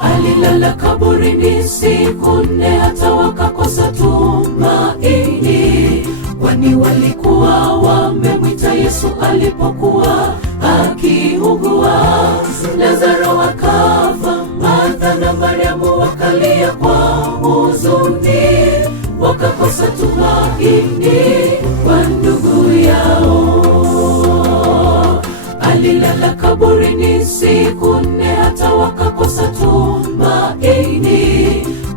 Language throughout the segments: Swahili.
Alilala kaburini siku 4 hata wakakosa tumaini, kwani walikuwa wamemwita Yesu alipokuwa akiugua. Lazaro akafa, Martha na Mariamu wakalia kwa huzuni, wakakosa tumaini kwa ndugu yao. Alilala kaburini siku 4 hata wakakosa tumaini,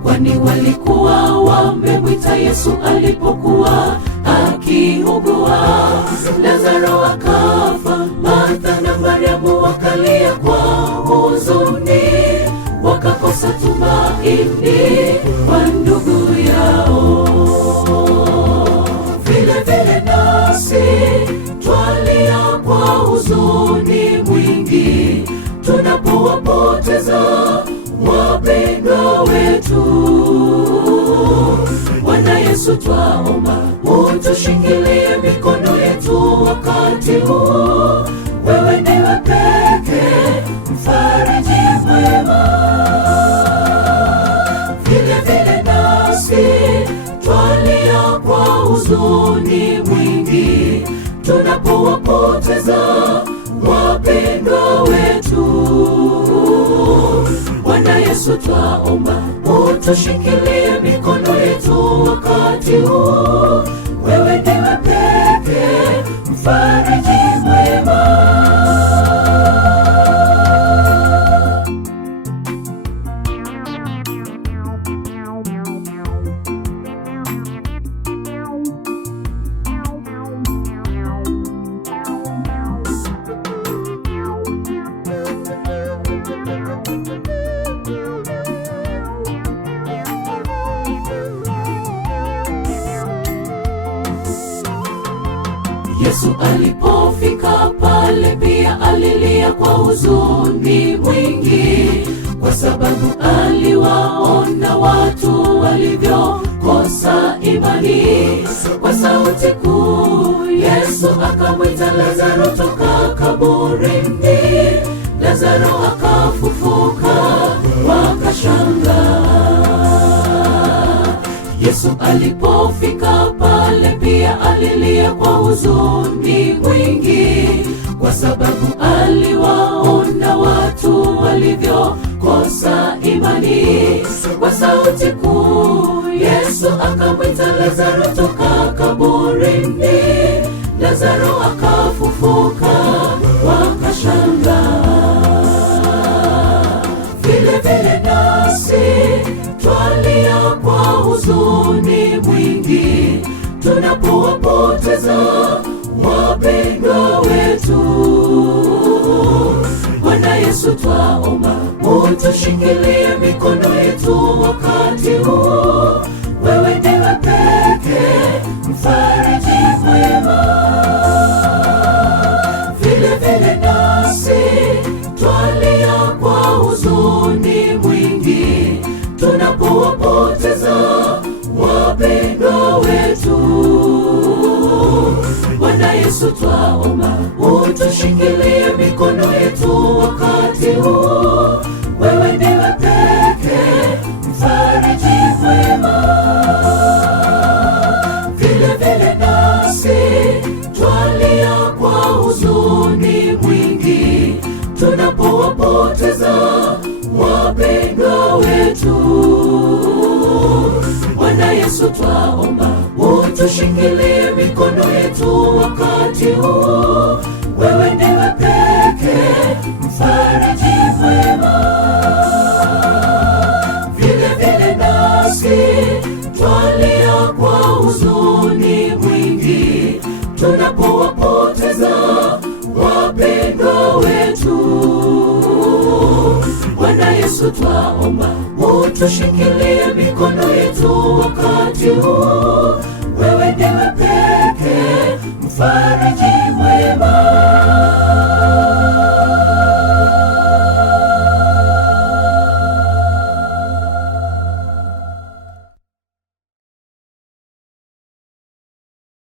kwani walikuwa wamemwita Yesu alipokuwa akiugua. Lazaro akafa, Martha na Mariamu wakalia kwa huzuni, wakakosa tumaini kwa ndugu yao. Vile vile nasi twalia kwa huzuni mwingi tunapowapoteza wapendwa wetu. Bwana Yesu, twaomba utushikilie mikono yetu wakati huu. Wewe ndiwe pekee mfariji mwema. Vile vile nasi twalia kwa huzuni mwingi tunapowapoteza wapendwa wetu. Bwana Yesu, twaomba utushikilie mikono yetu wakati huu. Wewe ndiwe pekee mfariji mwema. Yesu alipofika pale pia alilia kwa huzuni mwingi, kwa sababu aliwaona watu walivyokosa imani. Kwa sauti kuu Yesu akamwita Lazaro toka kaburini. Lazaro akafufuka, wakashangaa. Yesu alipofika pale pia alilia kwa huzuni mwingi, kwa sababu aliwaona watu walivyokosa imani. Kwa sauti kuu Yesu akamwita Lazaro toka kaburini. Lazaro akafufuka, wakashangaa. Vile vile nasi twalia kwa huzuni mwingi tunapowapoteza wapendwa wetu. Bwana Yesu, twaomba utushikilie mikono yetu wakati huu. Wewe ndiwe pekee mfariji mwema. Vile vile nasi twalia kwa huzuni mwingi tunapowapoteza wapendwa wetu. Bwana Yesu, twaomba utushikilie mikono yetu wakati huu. Wewe ndiwe pekee mfariji mwema. Vile vile nasi twalia kwa huzuni mwingi tunapowapoteza wapendwa wetu. Bwana Yesu, twaomba utushikilie mikono yetu wakati huu. Wewe ndiwe pekee mfariji mwema. Vile vile nasi twalia kwa huzuni mwingi tunapowapoteza wapendwa wetu. Bwana Yesu, twaomba utushikilie mikono yetu wakati huu